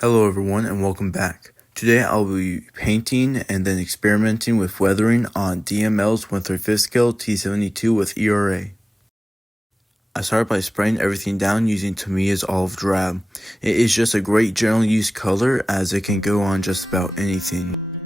Hello everyone and welcome back. Today I'll be painting and then experimenting with weathering on DMLs 1/5 scale t-72 with ERA. I started by spraying everything down using Tamiya's olive drab. It is just a great general use color as it can go on just about anything.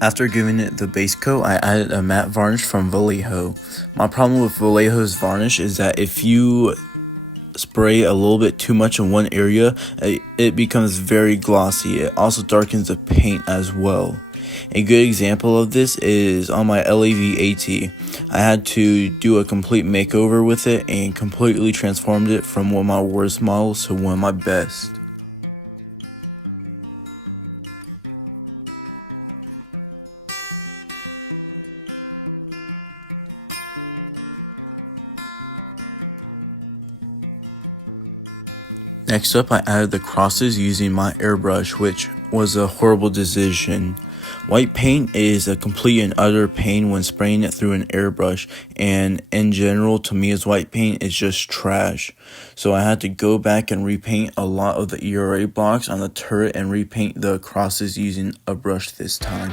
After giving it the base coat, I added a matte varnish from Vallejo. My problem with Vallejo's varnish is that if you spray a little bit too much in one area, it becomes very glossy. It also darkens the paint as well. A good example of this is on my LAV AT. I had to do a complete makeover with it and completely transformed it from one of my worst models to one of my best. Next up, I added the crosses using my airbrush, which was a horrible decision. White paint is a complete and utter pain when spraying it through an airbrush, and in general, Tamiya's white paint is just trash. So I had to go back and repaint a lot of the ERA blocks on the turret and repaint the crosses using a brush this time.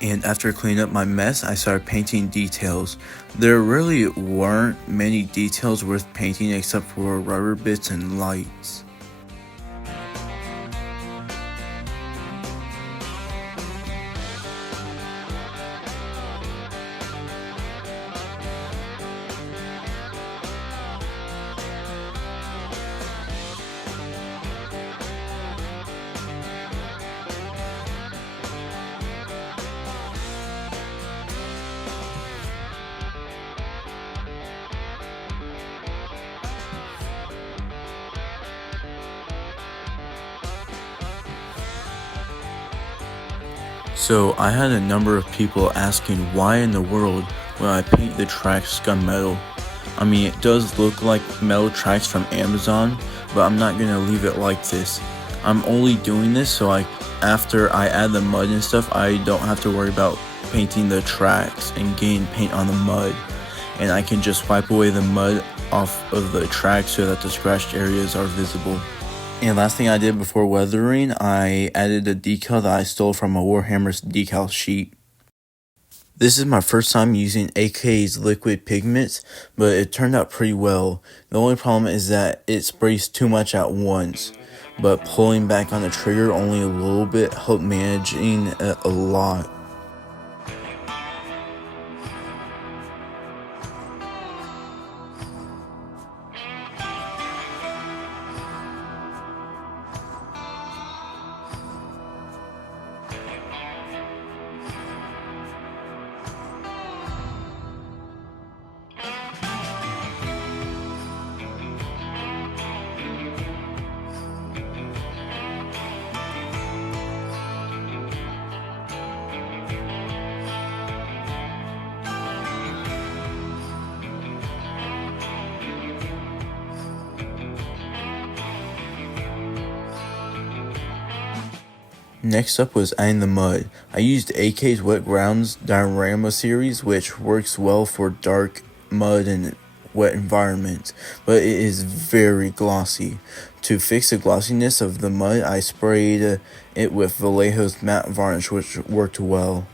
And after cleaning up my mess, I started painting details. There really weren't many details worth painting except for rubber bits and lights. So I had a number of people asking why in the world would I paint the tracks gunmetal. I mean, it does look like metal tracks from Amazon, but I'm not gonna leave it like this. I'm only doing this so after I add the mud and stuff, I don't have to worry about painting the tracks and getting paint on the mud. And I can just wipe away the mud off of the track so that the scratched areas are visible. And last thing I did before weathering, I added a decal that I stole from a Warhammer's decal sheet. This is my first time using AK's liquid pigments, but it turned out pretty well. The only problem is that it sprays too much at once, but pulling back on the trigger only a little bit helped managing it a lot. Next up was adding the mud. I used AK's Wet Grounds diorama series, which works well for dark mud and wet environments, but it is very glossy. To fix the glossiness of the mud, I sprayed it with Vallejo's matte varnish, which worked well.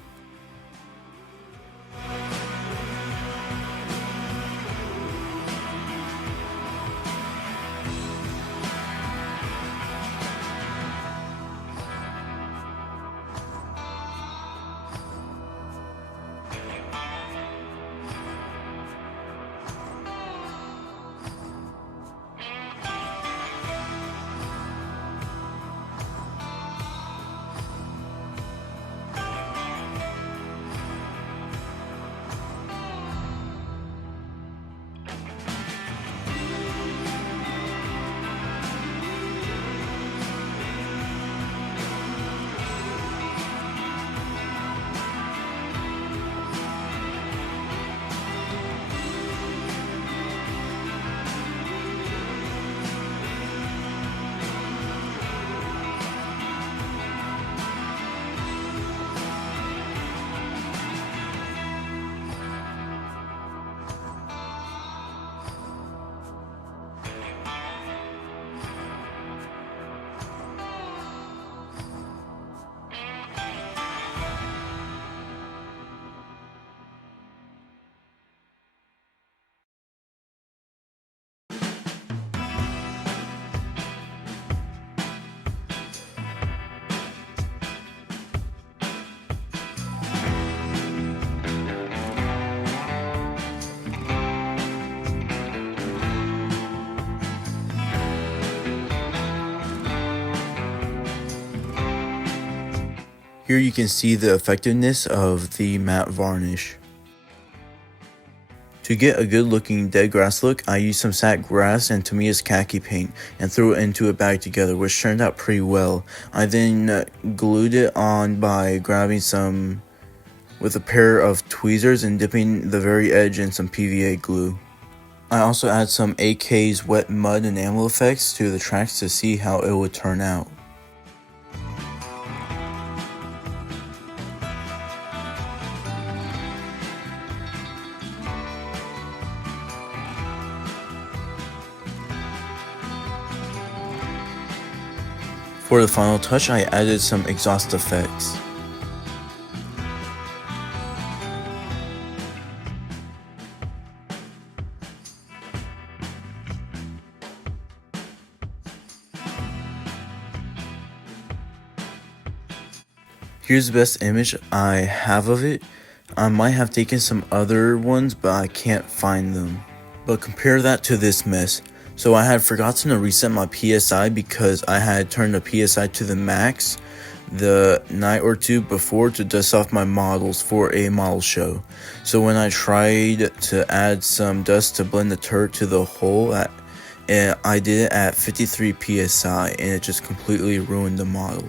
Here you can see the effectiveness of the matte varnish. To get a good looking dead grass look, I used some sack grass and Tamiya's khaki paint and threw it into a bag together, which turned out pretty well. I then glued it on by grabbing some with a pair of tweezers and dipping the very edge in some PVA glue. I also added some AK's wet mud enamel effects to the tracks to see how it would turn out. For the final touch, I added some exhaust effects. Here's the best image I have of it. I might have taken some other ones, but I can't find them. But compare that to this mess. So I had forgotten to reset my PSI because I had turned the PSI to the max the night or two before to dust off my models for a model show. So when I tried to add some dust to blend the turret to the hull, I did it at 53 PSI and it just completely ruined the model.